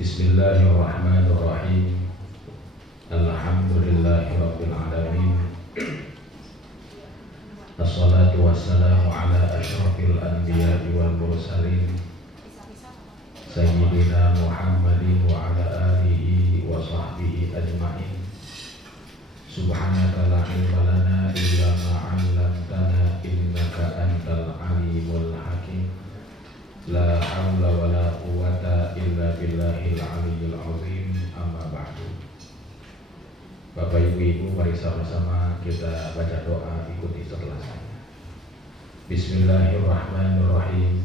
Bismillahirrahmanirrahim. Alhamdulillahirabbil alamin. Assalatu wassalamu ala asyrafil anbiya'i wal mursalin Sayyidina Muhammadin wa ala alihi wa sahbihi ajma'in. Subhanaka la ilma lana illa ma 'allamtana innaka antal alimul hakim. La haula wa la quwwata illa billahil aliyyil azim. Amma ba'du. Bapak Ibu, mari sama-sama kita baca doa, ikuti setelah saya. Bismillahirrahmanirrahim.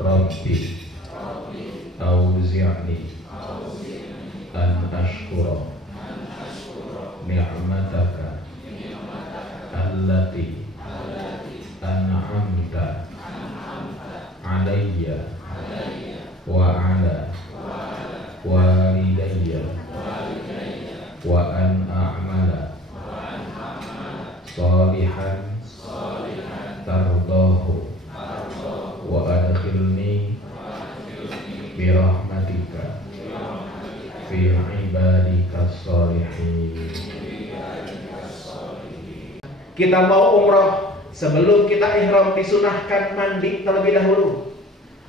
Rabbi auzi'ni an ashkura ni'mataka allati an'amta alayya wa ala walidayya wa an a'mala salihan tardahu wa adkhilni bi rahmatika fi ibadika sholihin. Kita mau umroh, sebelum kita ihram disunahkan mandi terlebih dahulu.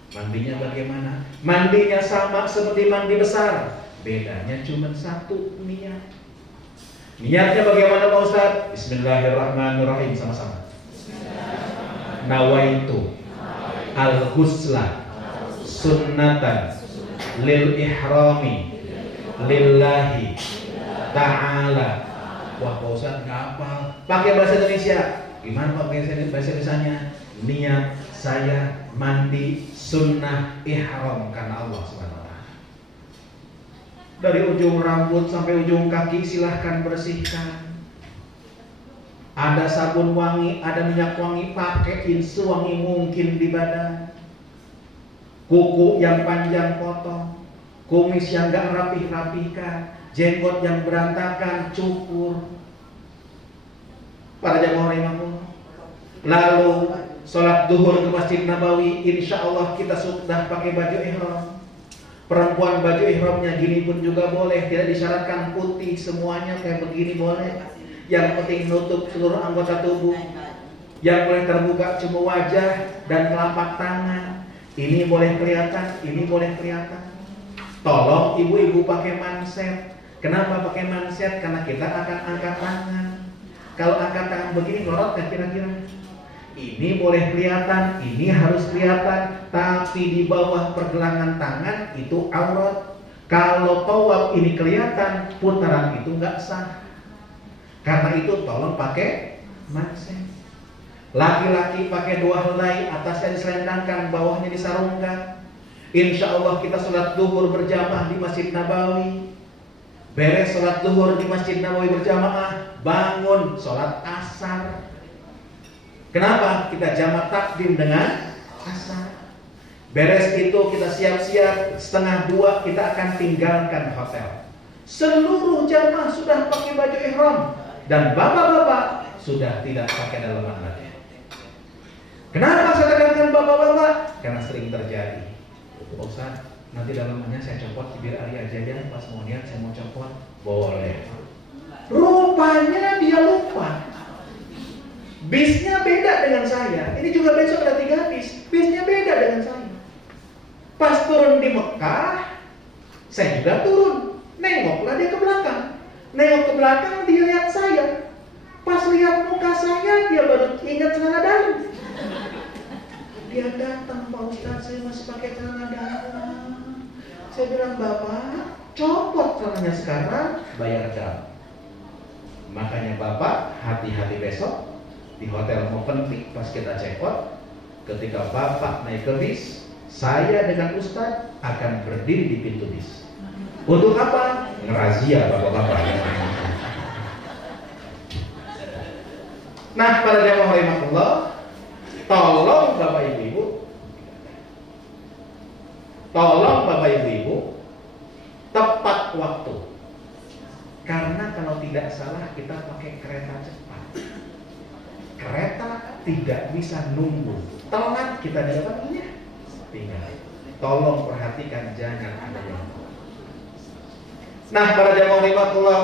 Mandinya bagaimana? Mandinya sama seperti mandi besar, bedanya cuma satu, niat. Niatnya bagaimana Pak Ustaz? Bismillahirrahmanirrahim, sama-sama. Nawaitu al-ghusla sunnatan lil ihrami lillahi ta'ala. Wah Pak Ustaz nggak hafal, pakai bahasa Indonesia. Gimana Pak bahasa Indonesianya? Niat saya mandi sunnah ihram karena Allah Subhanahu wa ta'ala. Dari ujung rambut sampai ujung kaki silahkan bersihkan. Ada sabun wangi, ada minyak wangi, pakaiin sewangi mungkin di badan. Kuku yang panjang potong, kumis yang gak rapih-rapihkan, jenggot yang berantakan cukur. Para jamaah rahimahullah. Lalu sholat duhur ke Masjid Nabawi, insya Allah kita sudah pakai baju ihram. Perempuan baju ihramnya gini pun juga boleh, tidak disyaratkan putih semuanya, kayak begini boleh. Yang penting nutup seluruh anggota tubuh. Yang boleh terbuka cuma wajah dan telapak tangan. Ini boleh kelihatan, ini boleh kelihatan. Tolong ibu-ibu pakai manset. Kenapa pakai manset? Karena kita akan angkat tangan. Kalau angkat tangan begini ngorot kan kira-kira? Ini boleh kelihatan, ini harus kelihatan, tapi di bawah pergelangan tangan itu aurat. Kalau tawaf ini kelihatan, putaran itu nggak sah. Karena itu tolong pakai manset. Laki-laki pakai dua helai, atasnya diselendangkan, bawahnya disarungkan. Insya Allah kita sholat duhur berjamaah di Masjid Nabawi. Beres sholat duhur di Masjid Nabawi berjamaah, bangun sholat asar. Kenapa? Kita jamak takdim dengan asar. Beres itu kita siap-siap, 1:30 kita akan tinggalkan hotel. Seluruh jamaah sudah pakai baju ihram dan bapak-bapak sudah tidak pakai dalaman lagi. Kenapa saya tekankan bapak-bapak? Karena sering terjadi. Ustaz, nanti dalamannya saya copot, biar Ari aja ya, pas mau niat saya mau copot. Boleh. Rupanya dia lupa. Bisnya beda dengan saya. Ini juga besok ada 3 bis. Bisnya beda dengan saya. Pas turun di Mekah, saya juga turun. Nengoklah dia ke belakang. Nengok ke belakang, dia lihat saya. Pas lihat muka saya, dia baru ingat celana dalam. Dia datang, Pak Ustaz, saya masih pakai celana dalam. Saya bilang, Bapak, copot celananya sekarang, bayar jam. Makanya Bapak, hati-hati besok. Di hotel Movenpick pas kita check out, ketika Bapak naik ke bis, saya dengan Ustadz akan berdiri di pintu bis. Untuk apa? Ngerazia bapak-bapak. Nah, para jamaah rahimahullah, tolong Bapak Ibu-ibu, tepat waktu. Karena kalau tidak salah kita pakai kereta cepat. Kereta tidak bisa nunggu. Telat kita di depannya tinggal. tolong perhatikan jangan ada yang. Nah, para jamaah rahimakumullah,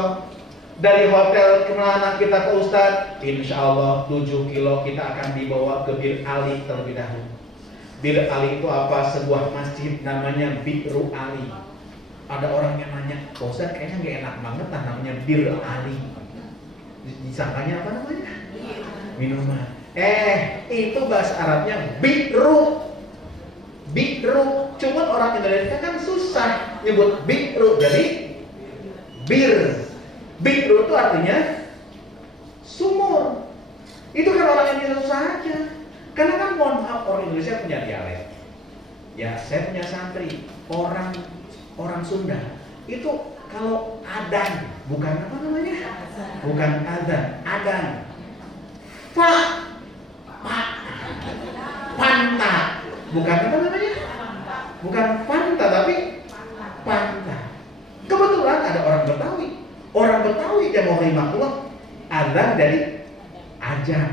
dari hotel kemana kita ke Ustadz? Insya Allah 7 kilo kita akan dibawa ke Bir Ali terlebih dahulu. Bir Ali itu apa? Sebuah masjid namanya Biru Ali. Ada orang yang nanya, Ustadz kayaknya gak enak banget namanya Bir Ali. Disangkanya apa namanya? Minuman. Itu bahasa Arabnya Biru. Biru. Cuma orang Indonesia kan susah nyebut Biru, jadi Bir. Biru itu artinya sumur. Itu kan orang Indonesia susah aja. Karena kan mohon maaf, orang Indonesia punya dialek. Ya, saya punya santri orang Sunda. Itu kalau adan, bukan apa namanya? Bukan adan, adan. Panta. Bukan apa namanya? Bukan panta tapi panta. Kebetulan ada orang Betawi. Orang Betawi jamaah rahimakumullah, adzan dari ajan.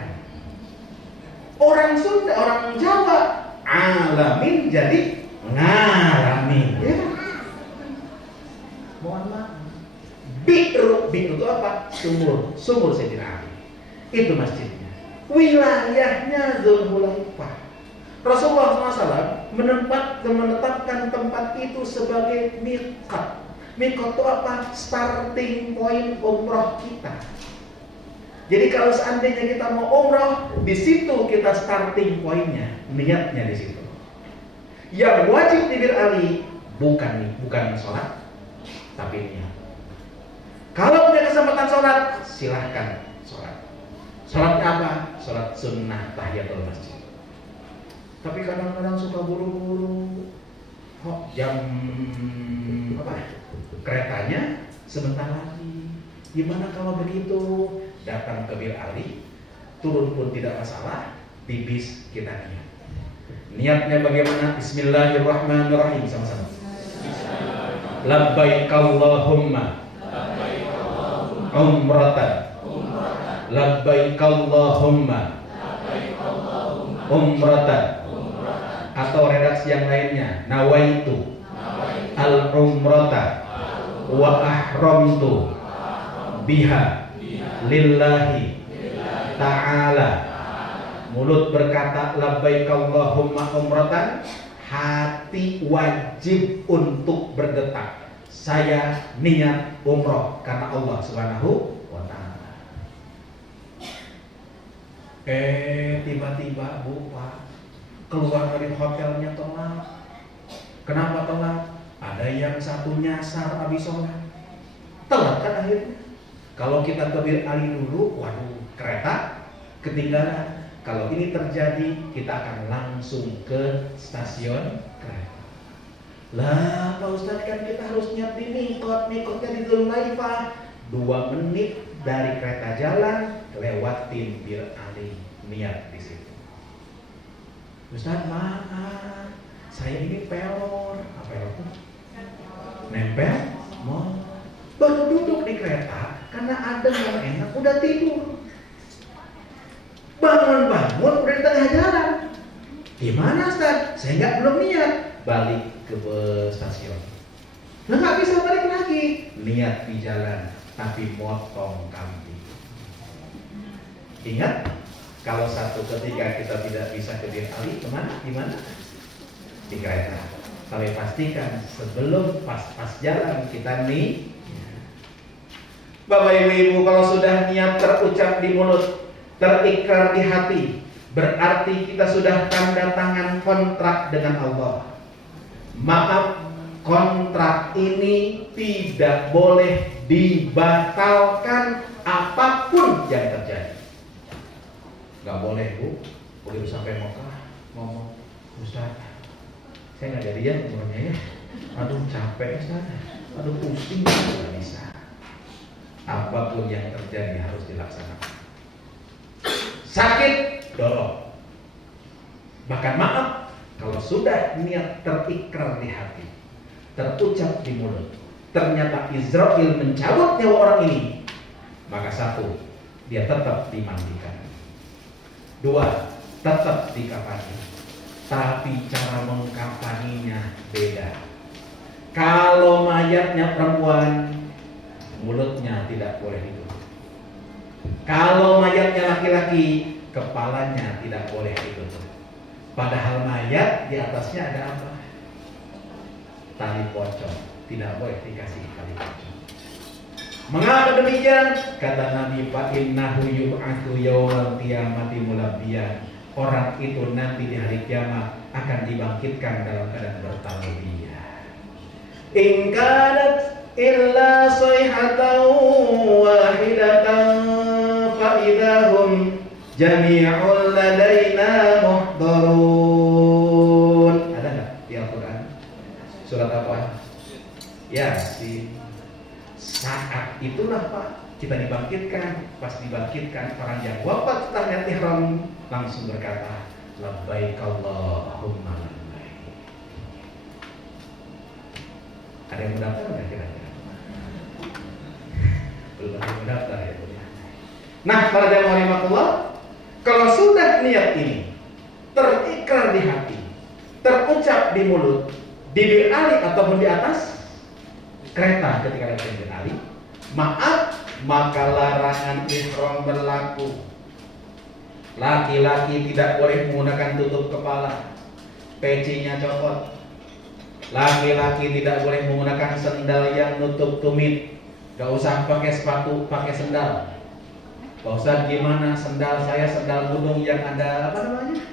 Orang Sunda, orang Jawa, alamin jadi ngalamin. Ya. Mohon maaf. Biru itu apa? Sumur Sayyidina Ali. Itu masjidnya. Wilayahnya Dzulhulaifah. Rasulullah SAW menetapkan tempat itu sebagai miqat. Miqat itu apa? Starting point umroh kita. Jadi kalau seandainya kita mau umroh, di situ kita starting pointnya, niatnya di situ. Yang wajib di Bir Ali bukan sholat, tapi niat. Kalau punya kesempatan sholat, silahkan sholat. Sholat apa? Sholat sunnah tahiyatul masjid. Tapi kadang-kadang suka buru-buru. Jam apa? Keretanya sebentar lagi. Gimana kalau begitu? Datang ke Bir Ali, turun pun tidak masalah, di bis kita niat. Niatnya bagaimana? Bismillahirrahmanirrahim, sama-sama. Labbaik Allahumma umratan. Labbaik Allahumma umratan. Atau redaksi yang lainnya, nawaitu al-umrata wa ahramtu biha lillahi ta'ala. Mulut berkata labbaik Allahumma umratan, hati wajib untuk berdetak. Saya niat umroh karena Allah Subhanahu wa ta'ala. Tiba-tiba Bu Pak keluar dari hotelnya telat. Kenapa telat? Ada yang satu nyasar habis sholat. Telat kan akhirnya. Kalau kita ke Bir Ali dulu, waduh, kereta ketinggalan. Kalau ini terjadi, kita akan langsung ke stasiun kereta. Lah, Pak Ustadz, kan kita harus niat di mikotnya di Dzulhulaifah. 2 menit dari kereta jalan, lewatin Bir Ali, niat di situ. Ustadz, maaf, saya ini pelor. Apa pelor? Nempel, mau. Baru duduk di kereta, karena adem yang enak, udah tidur. Bangun-bangun udah di tengah jalan. Gimana Ustaz? Saya belum niat. Balik ke stasiun. Nah, nggak bisa balik lagi. Niat di jalan, tapi motong kambing. Ingat, kalau satu ketika kita tidak bisa ke Bir Ali, kemana? Gimana? Di kereta. Tapi pastikan sebelum pas jalan kita nih. Bapak Ibu, kalau sudah niat terucap di mulut, terikrar di hati, berarti kita sudah tanda tangan kontrak dengan Allah. Maaf, kontrak ini tidak boleh dibatalkan apapun yang terjadi. Gak boleh Bu, begitu sampai Mekah ngomong, Ustaz, saya nggak jadian umurnya ya. Aduh capek Ustaz, aduh pusing, nggak bisa. Apapun yang terjadi harus dilaksanakan. Sakit, dorong. Bahkan maaf, kalau sudah niat terikrar di hati, terucap di mulut, ternyata Israel mencabut nyawa orang ini, maka 1, dia tetap dimandikan. 2, tetap dikafani. tapi cara mengkampaninya beda. Kalau mayatnya perempuan, mulutnya tidak boleh ditutup. Kalau mayatnya laki-laki, kepalanya tidak boleh ditutup. Padahal mayat di atasnya ada apa? Tali pocong, tidak boleh dikasih tali pocong. Mengapa demikian? Kata Nabi, fa innahu yub'atsu yawmal qiyamati mulabbiyan. Orang itu nanti di hari kiamat akan dibangkitkan dalam keadaan bertalbiyah. In kanat illa sayhatan wahidatan fa idahum jami'un ladaina muhdarun. Ada enggak di Al-Qur'an? Surat apa? Yasin. Saat itulah Pak kita dibangkitkan. Pas dibangkitkan, orang yang wafat setelah niat ihram langsung berkata, labbaik Allahumma labbaik. Ada yang mendaftar nggak kira-kira? Belum ada yang mendaftar ya. Nah, para jamaah rahimakumullah, kalau sudah niat ini terikrar di hati, terucap di mulut, di bir ali ataupun di atas kereta ketika ada bir ali, maaf, maka larangan ihram berlaku. Laki-laki tidak boleh menggunakan tutup kepala, pecinya copot. Laki-laki tidak boleh menggunakan sendal yang nutup tumit. Gak usah pakai sepatu, pakai sendal. Pak Ustadz, gimana sendal saya, sendal gunung yang ada apa namanya?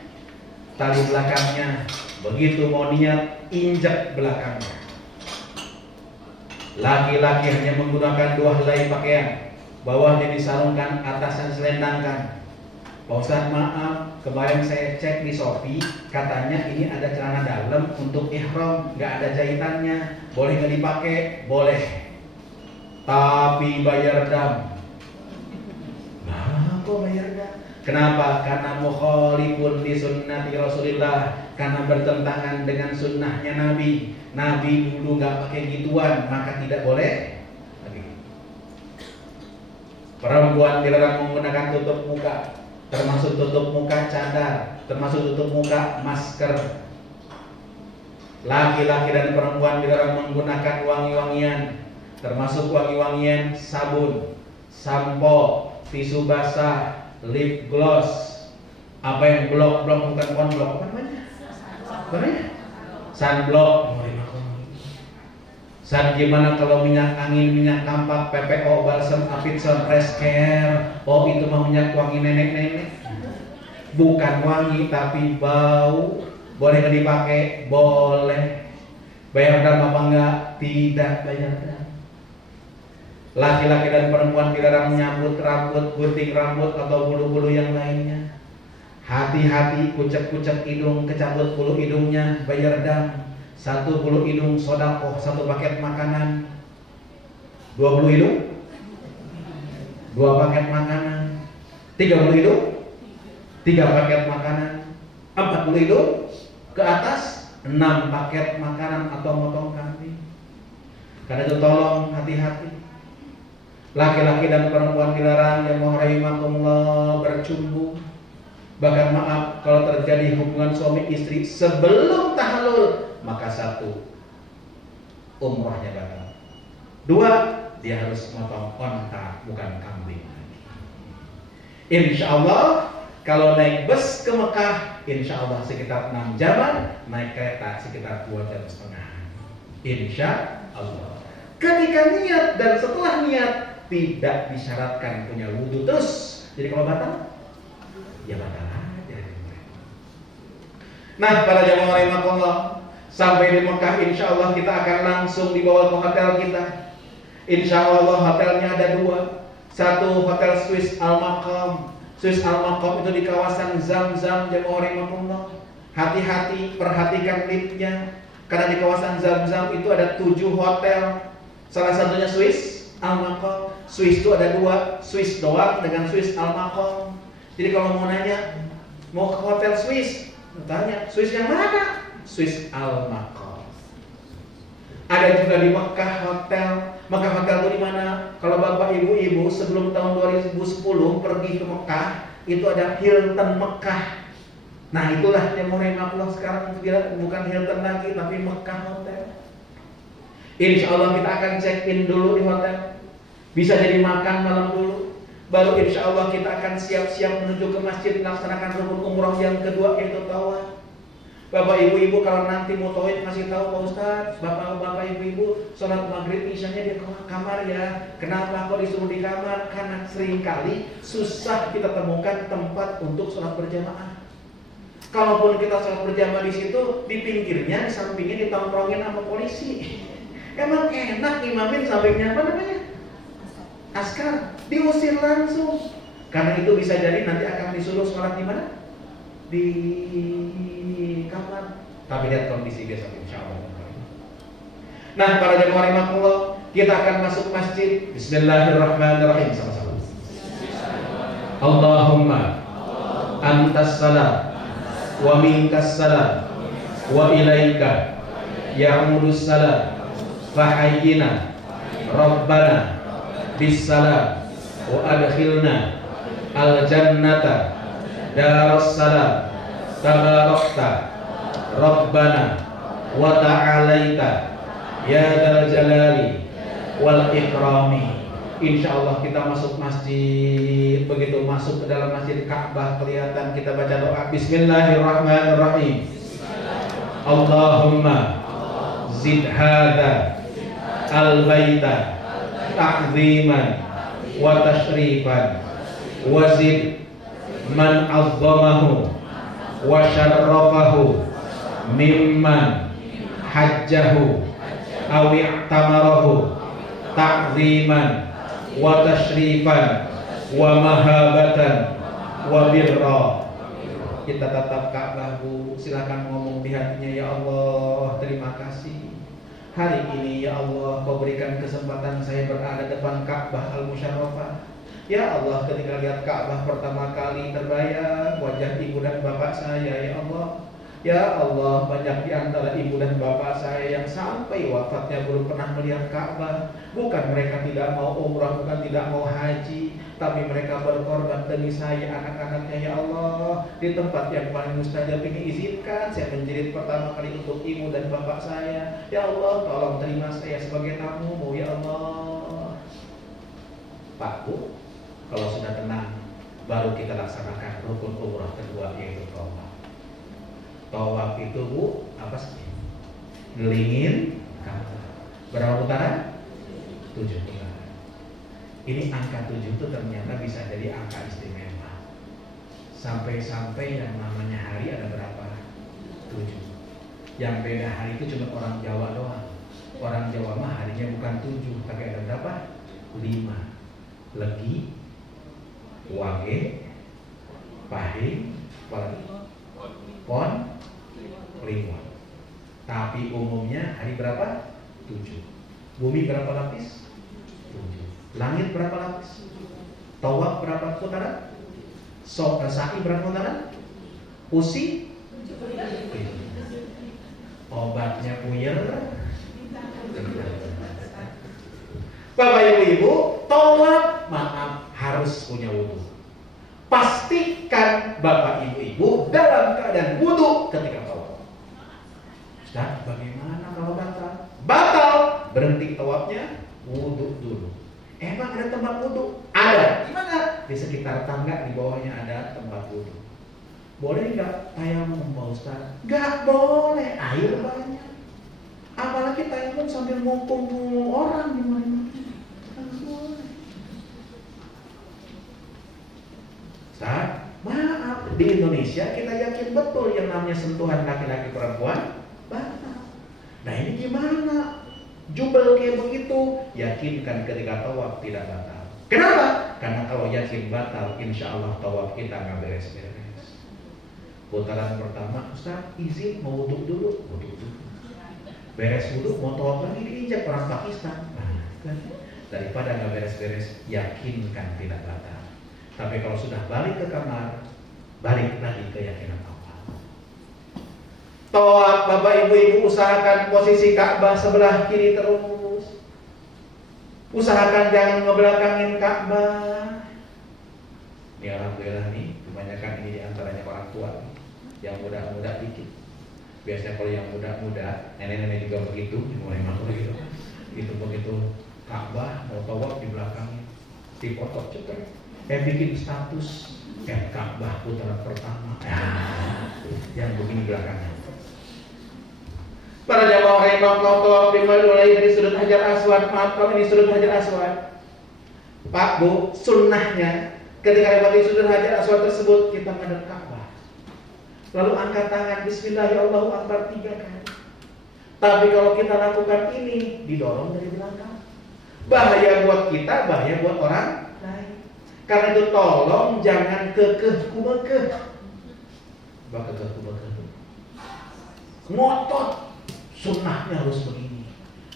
Tali belakangnya. Begitu mau niat, injak belakangnya. Laki-laki hanya menggunakan 2 helai pakaian, bawahnya disarungkan, atasnya diselendangkan. Pak Ustadz, maaf, kemarin saya cek di Shopee, katanya ini ada celana dalam untuk ihram, nggak ada jahitannya, boleh nggak dipakai? Boleh, tapi bayar dam. Nah, kok bayar dam? Kenapa? Karena mukhalifun li sunnati Rasulillah, karena bertentangan dengan sunnahnya Nabi. Nabi dulu nggak pakai gituan, maka tidak boleh. Perempuan dilarang menggunakan tutup muka, termasuk tutup muka cadar, termasuk tutup muka masker. Laki-laki dan perempuan dilarang menggunakan wangi-wangian, termasuk wangi-wangian sabun, sampo, tisu basah, lip gloss. Apa yang blok-blok, bukan konblok, apa namanya? Sunblock. Saat gimana kalau minyak angin, minyak kampak, PPO, balsam, Apitson, Resker? Oh, itu mah minyak wangi nenek-nenek. Bukan wangi tapi bau. Boleh nggak dipakai? Boleh. Bayar dam apa enggak? Tidak bayar dam. Laki-laki dan perempuan dilarang menyambut rambut, gunting rambut atau bulu-bulu yang lainnya. Hati-hati, kucek-kucek hidung, kecabut bulu hidungnya, bayar dam. 1 bulu hidung sodakoh, 1 paket makanan. 2 bulu hidung, 2 paket makanan. 3 bulu hidung, 3 paket makanan. 4 bulu hidung, ke atas 6 paket makanan atau motong kambing. Karena itu tolong hati-hati. Laki-laki dan perempuan dilarang yang rahimakumullah bercumbu. Bahkan maaf, kalau terjadi hubungan suami istri sebelum tahallul, maka 1, umrahnya batal. 2, dia harus motong onta, bukan kambing lagi. Insya Allah kalau naik bus ke Mekah, insya Allah sekitar 6 jaman, naik kereta sekitar 2,5 jam. Insya Allah. Ketika niat dan setelah niat tidak disyaratkan punya wudhu terus. Jadi kalau batal, ya batal aja. Nah, para jamaah rahimakumullah, sampai di Mekah insya Allah kita akan langsung dibawa ke hotel kita. Insya Allah hotelnya ada 2. 1 hotel Swiss Al-Maqam. Swiss Al-Maqam itu di kawasan Zam-Zam, jamaah rahimakumullah. Hati-hati, perhatikan liftnya. Karena di kawasan Zam-Zam itu ada 7 hotel. Salah satunya Swiss Al-Maqam. Swiss itu ada 2, Swiss doang dengan Swiss Al-Maqam. Jadi kalau mau nanya, mau ke hotel Swiss, tanya, Swiss yang mana? Swiss Al-Maqam. Ada juga di Mekah hotel. Mekah hotel itu di mana? Kalau bapak ibu-ibu sebelum tahun 2010 pergi ke Mekah, itu ada Hilton Mekah. Nah itulah yang mau Allah sekarang bukan Hilton lagi tapi Mekah Hotel. Insya Allah kita akan check in dulu di hotel. Bisa jadi makan malam dulu. Baru insya Allah kita akan siap-siap menuju ke masjid melaksanakan rukun umroh yang kedua yaitu tawaf. Bapak ibu-ibu kalau nanti mau tauhid masih tahu Pak Ustaz, bapak ibu-ibu sholat maghrib isyanya di kamar ya. Kenapa kok disuruh di kamar? Karena seringkali susah kita temukan tempat untuk sholat berjamaah. Kalaupun kita sholat berjamaah di situ, di pinggirnya, di sampingnya ditongkrongin sama polisi. Emang enak imamin sampingnya apa namanya? Askar, diusir langsung. Karena itu bisa jadi nanti akan disuruh sholat di mana? Di kamar. Tapi lihat kondisi biasa insya Allah. Nah para jemaah rahimakumullah, kita akan masuk masjid. Bismillahirrahmanirrahim sama-sama. Allahumma antas salam wa minkas salam wa ilaika ya'udus salam fahayyina rabbana bis salam wa adkhilna al jannata daras salam tabarakta rabbana wa ta'alaita ya dzal jalali wal ikrami. Insya Allah kita masuk masjid. Begitu masuk ke dalam masjid Ka'bah kelihatan, kita baca doa Bismillahirrahmanirrahim. Allahumma zid hadza al-baita ta'ziman wa tashrifan wa zid man azzamahu wa syarrafahu mimman hajjahu aw i'tamarahu ta'ziman wa tashrifan wa mahabatan wa birra. Kita tatap Ka'bah Bu, silakan ngomong di hatinya, ya Allah terima kasih hari ini ya Allah Kau berikan kesempatan saya berada depan Ka'bah Al-Musyarrafah. Ya Allah ketika lihat Ka'bah pertama kali terbayang wajah ibu dan bapak saya ya Allah. Ya Allah, banyak di antara ibu dan bapak saya yang sampai wafatnya belum pernah melihat Ka'bah. Bukan mereka tidak mau umrah, bukan tidak mau haji, tapi mereka berkorban demi saya, anak-anaknya ya Allah. Di tempat yang paling mustajab ini izinkan saya menjerit pertama kali untuk ibu dan bapak saya. Ya Allah, tolong terima saya sebagai tamu-Mu ya Allah. Pak Bu, kalau sudah tenang, baru kita laksanakan rukun umrah kedua yaitu tawaf. Tawaf itu Bu, apa sih? Ngelingin Ka'bah. Berapa putaran? 7 putaran. Ini angka 7 itu ternyata bisa jadi angka istimewa. Sampai-sampai yang namanya hari ada berapa? 7. Yang beda hari itu cuma orang Jawa doang. Orang Jawa mah harinya bukan 7, tapi ada berapa? 5. Legi, Wage, Pahing, Pon, Kliwon. Tapi umumnya hari berapa? 7. Bumi berapa lapis? 7. Langit berapa lapis? Tawaf berapa putaran? Sa'i berapa putaran? Usi? Obatnya puyel. Bapak ibu, tawaf maaf harus punya wudu. Pastikan Bapak ibu dalam keadaan wudu ketika tawaf. Ustaz, bagaimana kalau batal? Batal, berhenti tawafnya, wudu dulu. Emang ada tempat wudu? Ada. Di mana? Di sekitar tangga, di bawahnya ada tempat wudu. Boleh nggak tayamum Pak Ustaz? Nggak boleh, air banyak. Apalagi tayamum sambil ngomong orang di mana? Nggak boleh. Ustaz, maaf, di Indonesia kita yakin betul yang namanya sentuhan laki-laki perempuan batal. Nah ini gimana? Jubel kayak begitu, yakinkan ketika tawaf tidak batal. Kenapa? Karena kalau yakin batal, insya Allah tawaf kita nggak beres-beres. Putaran pertama, Ustaz izin mau wudhu dulu, wudhu dulu. Beres wudhu mau tawaf lagi diinjak orang Pakistan. Nah, daripada nggak beres-beres, yakinkan tidak batal. Tapi kalau sudah balik ke kamar, balik lagi ke keyakinan Allah. Tawaf Bapak Ibu usahakan posisi Ka'bah sebelah kiri terus. Usahakan jangan ngebelakangin Ka'bah. Ini alhamdulillah nih, kebanyakan ini diantaranya orang tua nih. yang muda-muda dikit. Biasanya kalau yang muda-muda, nenek-nenek juga begitu, mulai makhluk gitu. Itu begitu Ka'bah mau tawaf di belakangnya, dipoto cepat, bikin status Ka'bah putaran pertama, yang begini belakangnya. Para jamaah rahimahullah tawaf dimulai dari sudut Hajar Aswad. Maaf kalau ini sudut Hajar Aswad, Pak Bu, sunnahnya ketika lewati sudut Hajar Aswad tersebut kita menghadap Ka'bah, lalu angkat tangan Bismillahirrahmanirrahim 3 kali. Tapi kalau kita lakukan ini didorong dari belakang, bahaya buat kita, bahaya buat orang lain. Karena itu tolong jangan kekeh kumekeh. Kekeh kumekeh, ngotot sunnahnya harus begini.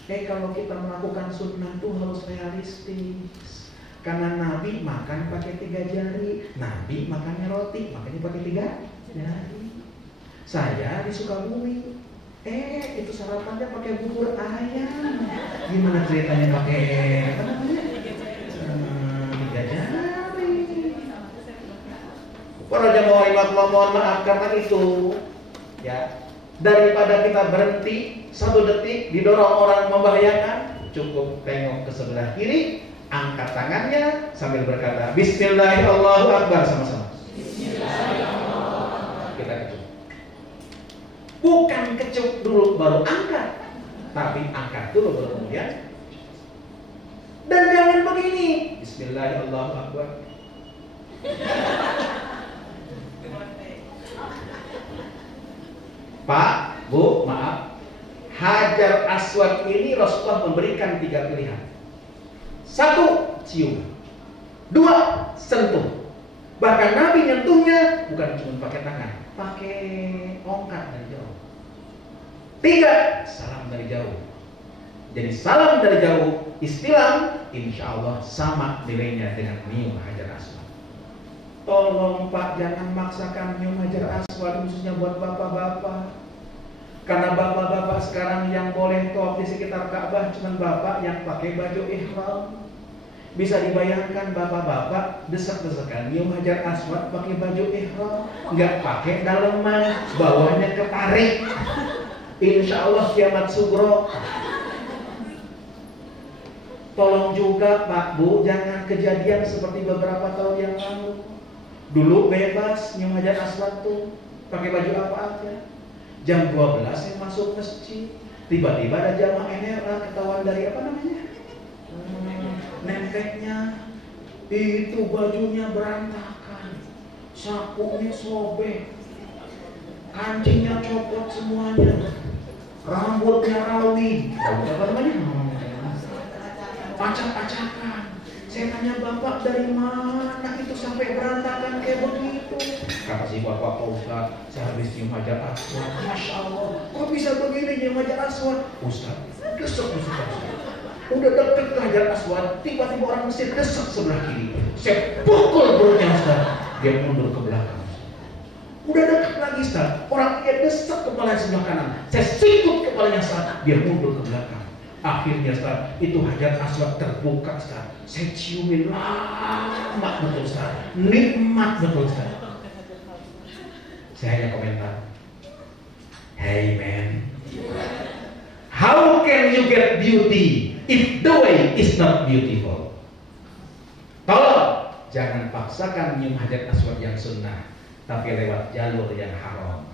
Kalau kita melakukan sunnah itu harus realistis. Karena Nabi makan pakai 3 jari, Nabi makannya roti, makanya pakai 3 jari. Saya di Sukabumi, itu sarapannya pakai bubur ayam. Gimana ceritanya pakai apa namanya? 3 jari. Para jamaah rahimahullah, mohon maaf karena itu, ya. Daripada kita berhenti 1 detik didorong orang membahayakan, cukup tengok ke sebelah kiri, angkat tangannya sambil berkata Bismillahirrahmanirrahim sama-sama. Kita kecup. Bukan kecup dulu baru angkat, tapi angkat dulu baru kemudian. Dan jangan begini, Bismillahirrahmanirrahim. Pak, Bu, maaf. Hajar Aswad ini Rasulullah memberikan 3 pilihan. 1, cium. 2, sentuh. Bahkan Nabi nyentuhnya bukan cuma pakai tangan, pakai ongkat dari jauh. 3, salam dari jauh. Jadi salam dari jauh, istilah insya Allah sama nilainya dengan nyium Hajar Aswad. Tolong Pak, jangan maksakan nyium Hajar Aswad khususnya buat bapak-bapak. Karena bapak-bapak sekarang yang boleh tawaf di sekitar Ka'bah cuma bapak yang pakai baju ihram. Bisa dibayangkan bapak-bapak desek-desekan nyium Hajar Aswad pakai baju ihram, nggak pakai daleman, bawahnya ketarik. Insya Allah kiamat sugro. Tolong juga Pak Bu, jangan kejadian seperti beberapa tahun yang lalu. Dulu bebas nyium Hajar Aswad tuh, pakai baju apa aja. Jam 12 yang masuk masjid, tiba-tiba ada jamaah NRA ketahuan dari apa namanya? Nempelnya itu bajunya berantakan, sakunya sobek, kancingnya copot semuanya, rambutnya rawi, apa namanya? Acak-acakan. Saya tanya Bapak dari mana itu sampai berantakan kayak begitu? Kata si Bapak, Pak Ustaz, saya habis nyium Hajar Aswad. Masya Allah, kok bisa begini nyium Hajar Aswad? Ustaz, desek Ustaz. Udah deket ke Hajar Aswad, tiba-tiba orang Mesir desek sebelah kiri. Saya pukul perutnya Ustaz, dia mundur ke belakang. Udah deket lagi Ustaz, orang dia desek kepala sebelah kanan. Saya sikut kepalanya Ustaz, dia mundur ke belakang. Akhirnya Ustaz, itu Hajar Aswad terbuka Ustaz. Saya ciumin lama betul Ustaz, nikmat betul Ustaz. Saya hanya komentar, hey man, how can you get beauty if the way is not beautiful? Tolong jangan paksakan nyium Hajar Aswad yang sunnah, tapi lewat jalur yang haram.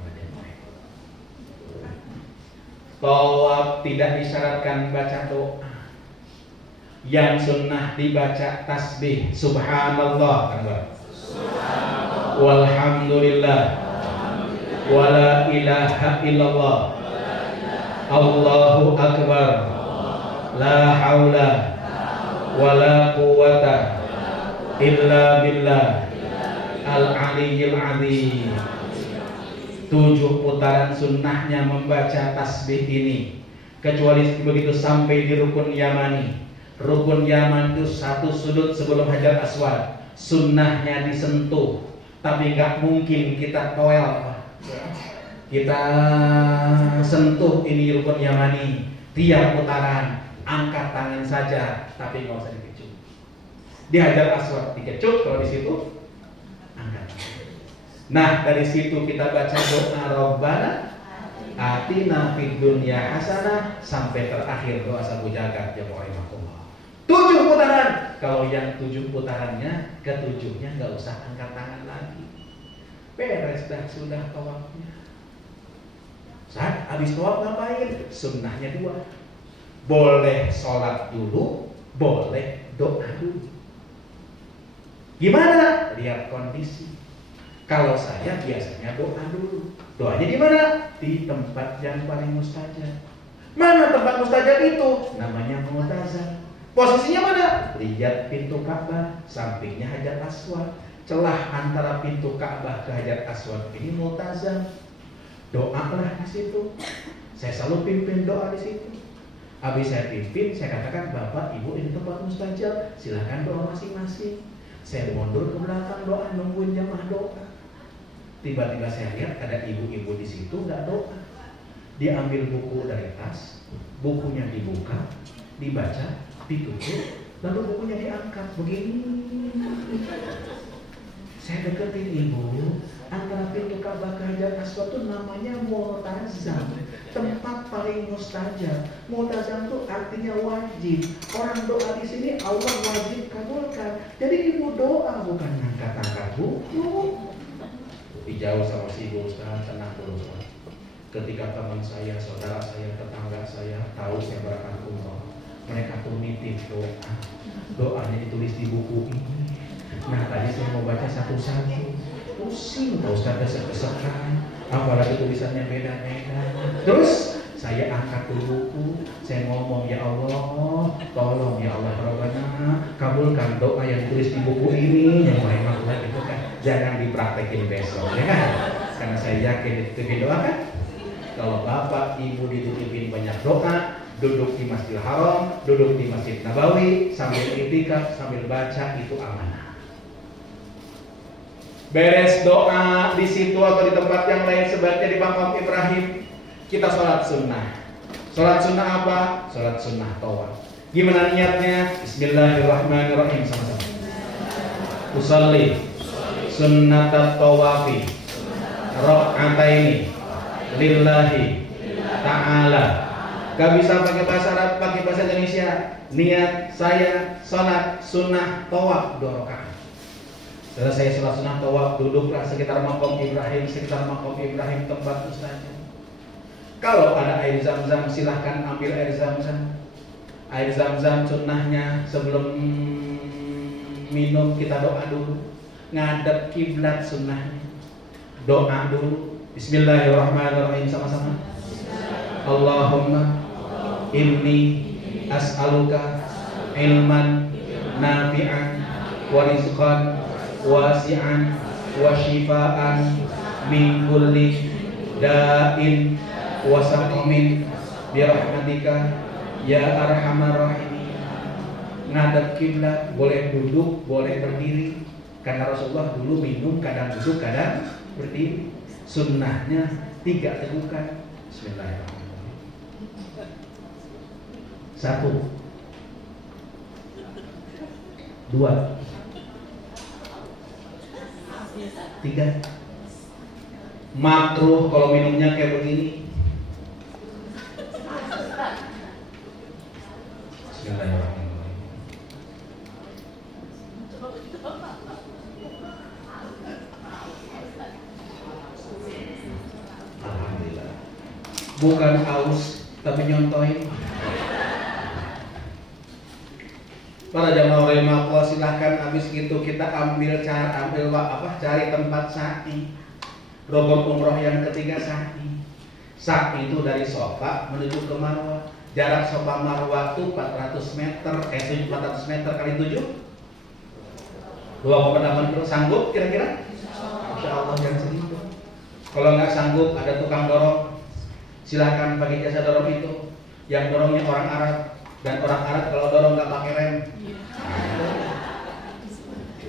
Tawaf tidak disyaratkan baca doa. Yang sunnah dibaca tasbih subhanallah, walhamdulillah, wala ilaha illallah, Allahu akbar, la haula wala quwata illa billah al-aliyyil azim. 7 putaran sunnahnya membaca tasbih ini. Kecuali begitu sampai di rukun Yamani. Rukun Yaman itu 1 sudut sebelum Hajar Aswad. Sunnahnya disentuh, tapi nggak mungkin kita toel, kita sentuh ini rukun Yamani. Tiap putaran angkat tangan saja, tapi nggak usah dikecup. Di Hajar Aswad dikecup, kalau di situ angkat. Nah, dari situ kita baca doa Rabbana atina fid dunya hasanah sampai terakhir doa sabu jagat ya rahimahullah. 7 putaran. Kalau yang 7 putarannya, ketujuhnya nggak usah angkat tangan lagi. Beres dah sudah tawafnya. Saat habis tawaf ngapain? Sunnahnya 2. Boleh sholat dulu, boleh doa dulu. Gimana? Lihat kondisi. Kalau saya biasanya doa dulu. Doanya di mana? Di tempat yang paling mustajab. Mana tempat mustajab itu? Namanya Mu'tazam. Posisinya mana? Lihat pintu Ka'bah, sampingnya Hajar Aswad. Celah antara pintu Ka'bah ke Hajar Aswad ini Mu'tazam. Doalah di situ. Saya selalu pimpin doa di situ. Habis saya pimpin, saya katakan, Bapak, Ibu, ini tempat mustajab. Silakan doa masing-masing. Saya mundur ke belakang doa, nungguin jamaah doa. Tiba-tiba saya lihat ada ibu-ibu di situ nggak doa. Dia ambil buku dari tas, bukunya dibuka, dibaca, ditutup, lalu bukunya diangkat begini. Saya deketin ibu, antara pintu Ka'bah ke Hajar Aswad itu namanya Mu'tazam, tempat paling mustajab. Mu'tazam itu artinya wajib. Orang doa di sini Allah wajib kabulkan. Jadi ibu doa bukan angkat-angkat buku. Dijauh sama si ibu, Ustaz, tenang dulu Ustaz. Ketika teman saya, saudara saya, tetangga saya tahu saya berangkat umroh, mereka tuh nitip doa. Doanya ditulis di buku ini. Nah tadi saya mau baca satu-satu, pusing Pak Ustaz, desek-desekan, apalagi tulisannya beda-beda. Terus saya angkat dulu buku, saya ngomong, ya Allah, tolong ya Allah Rabbana, kabulkan doa yang tulis di buku ini, yang rahimahullah itu kan. Jangan dipraktekin besok, ya kan? Karena saya yakin dititipin doa kan? Kalau bapak, ibu dititipin banyak doa, duduk di Masjidil Haram, duduk di Masjid Nabawi, sambil itikaf, sambil baca, itu amanah. Beres doa di situ atau di tempat yang lain, sebaiknya di makam Ibrahim, kita sholat sunnah. Sholat sunnah apa? Sholat sunnah tawaf. Gimana niatnya? Bismillahirrahmanirrahim, sama-sama. Usalli sunnatat tawafi rakaataini lillahi ta'ala. Gak bisa pakai bahasa Arab, pakai bahasa Indonesia. Niat saya sholat sunnah tawaf 2 rakaat. Setelah saya sholat sunnah tawaf, duduklah sekitar makam Ibrahim, tempat mustajab. Kalau ada air zam-zam, silahkan ambil air zam-zam. Air zam-zam sunnahnya sebelum minum kita doa dulu. Ngadep kiblat sunnahnya, doa dulu. Bismillahirrahmanirrahim, sama-sama. Allahumma inni as'aluka ilman nafi'an wa rizqan wasi'an wa shifaan min kulli da'in wa saqamin bi rahmatika ya arhamar rahimin. Ngadep kiblat, boleh duduk, boleh berdiri. Karena Rasulullah dulu minum kadang duduk, kadang berdiri. Sunnahnya 3 tegukan. Bismillahirrahmanirrahim. 1, 2, 3. Makruh kalau minumnya kayak begini. Bismillahirrahmanirrahim. Bukan haus, tapi nyontoin. Para jamaah rahimahullah, silahkan habis itu kita cari tempat sa'i. Rukun umroh yang ketiga sa'i. Sa'i itu dari Sofa menuju ke Marwah. Jarak Sofa Marwah itu 400 meter, 400 meter kali 7. 2,8 kilo. Sanggup kira-kira? Insya Allah jangan segitu. Kalau nggak sanggup, ada tukang dorong. Silahkan pakai jasa dorong itu. Yang dorongnya orang Arab. Dan orang Arab kalau dorong nggak pakai rem.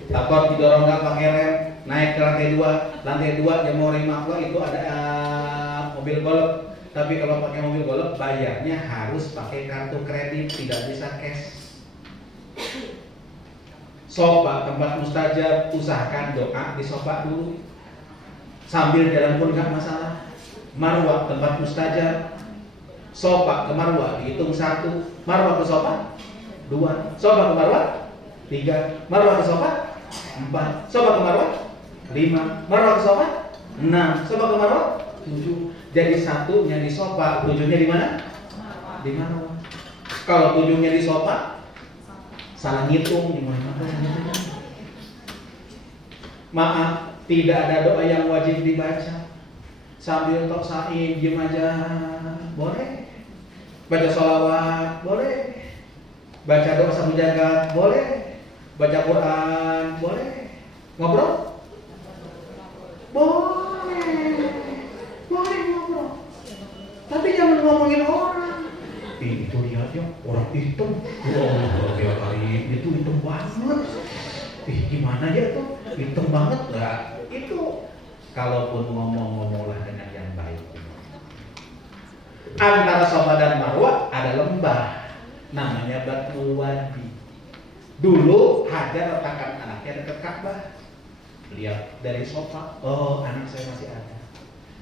Takut didorong nggak pakai rem, naik ke lantai 2. Lantai 2 jamaah rahimahullah itu ada mobil golf. Tapi kalau pakai mobil golf bayarnya harus pakai kartu kredit, tidak bisa cash. Sofa tempat mustajab, usahakan doa di sofa dulu. Sambil jalan pun nggak masalah. Marwah tempat mustajab. Sofa ke marwah dihitung 1, marwah ke sofa 2, sofa ke marwah 3, marwah ke sofa 4, sofa ke marwah 5, marwah ke sofa 6, sofa ke marwah 7. Jadi 1-nya di sofa, 7-nya di mana? Di marwah. Kalau 7-nya di sofa, salah ngitung di mana? Maaf, tidak ada doa yang wajib dibaca. Sambil tok sain, diem aja, boleh. Baca sholawat, boleh. Baca doa sabu jagat, boleh. Baca Quran, boleh. Ngobrol? Boleh. Boleh ngobrol. Tapi jangan ngomongin orang. Itu lihat ya, orang hitam. Oh, tiap hari itu hitam banget. Gimana ya tuh? Hitam banget nggak? Itu kalaupun ngomong-ngomonglah dengan yang baik. Antara Safa dan Marwah ada lembah, namanya Batul Wadi. Dulu Hajar letakkan anaknya dekat Ka'bah. Lihat dari Safa, oh anak saya masih ada.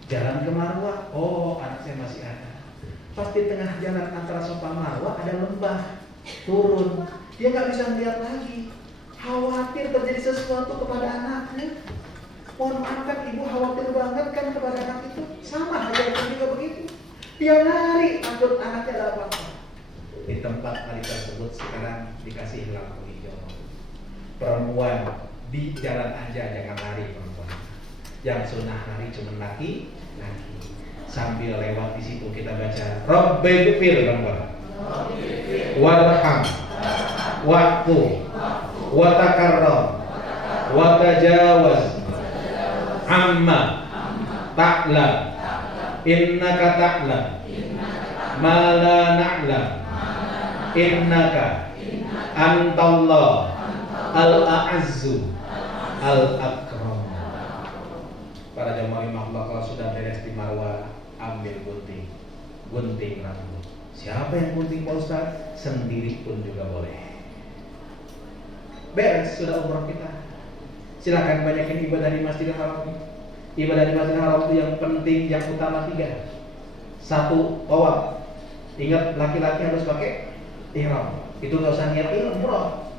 Jalan ke Marwah, oh anak saya masih ada. Pas di tengah jalan antara Safa Marwah ada lembah, turun. Dia nggak bisa melihat lagi. Khawatir terjadi sesuatu kepada anaknya. Mohon maaf kan ibu khawatir banget kan kepada anak itu. Sama Hajar pun juga begitu. Dia lari, takut anaknya ada apa-apa. Di tempat kali tersebut sekarang dikasih lampu hijau. Perempuan di jalan aja jangan lari perempuan. Yang sunnah lari cuma laki. Sambil lewat di situ kita baca Rabbighfir perempuan. Warham. Wa'fu. Wa takarram. Wa tajawaz. Amma ta'lam. Innaka ta'lam ma la na'lam innaka antallah al-a'azzu al-akram. Para jamaah Allah, kalau sudah beres di Marwah, ambil gunting rambut. Siapa yang gunting Pak Ustaz? Sendiri pun juga boleh. Beres sudah umrah kita. Silakan banyakin ibadah di Masjidil Haram. Ibadah di Masjidil Haram itu yang penting, yang utama 3. 1, tawaf. Ingat, laki-laki harus pakai ihram. Itu nggak usah niat umrah.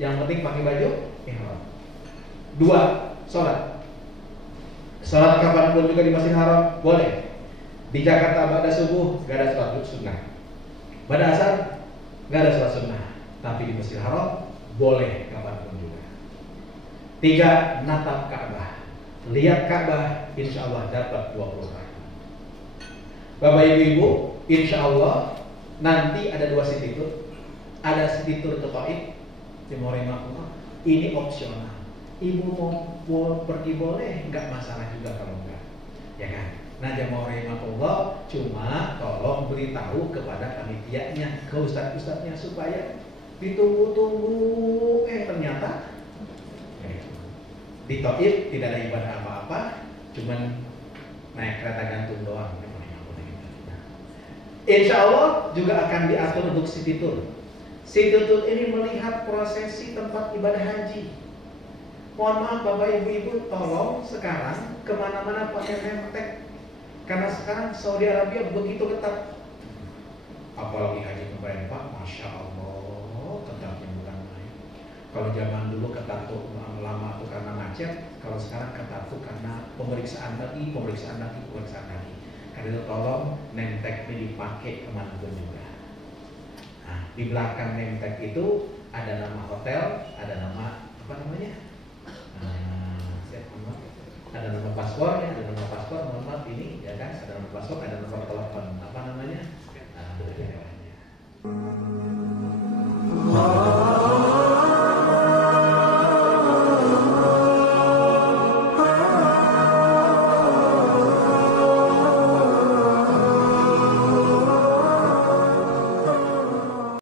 Yang penting pakai baju ihram. 2, sholat. Sholat kapanpun juga di Masjidil Haram boleh. Di Jakarta pada subuh nggak ada sholat sunnah. Pada asar nggak ada sholat sunnah. Tapi di Masjidil Haram boleh kapanpun juga. 3, natap Ka'bah. Lihat Ka'bah, insya Allah dapat 20 pahala. Bapak ibu, insya Allah nanti ada 2 city tour. Ada city tour ke Taif, Timur Tengah. Ini opsional. Ibu mau pergi boleh, nggak masalah juga kalau enggak, ya kan? Nah, jamaah rahimahullah, cuma tolong beritahu kepada panitianya, ke ustadz-ustadznya supaya ditunggu-tunggu. Ternyata di Taif tidak ada ibadah apa-apa, cuman naik kereta gantung doang. Insya Allah juga akan diatur untuk city tour. City tour ini melihat prosesi tempat ibadah haji. Mohon maaf Bapak Ibu-Ibu, tolong sekarang kemana-mana pakai nemtek. Karena sekarang Saudi Arabia begitu ketat. Apalagi haji kemarin Pak, Masya Allah, ketatnya bukan main. Kalau zaman dulu ketat tuh lama tuh karena macet, kalau sekarang ketat tuh karena pemeriksaan lagi. Karena itu tolong nemtek ini dipakai kemanapun juga. Nah, di belakang nemtek itu ada nama hotel, ada nama apa namanya? Ada nama paspor, ya, ada nama paspor, mohon maaf ini, ya kan? Ada nama paspor, ada nomor telepon, apa namanya?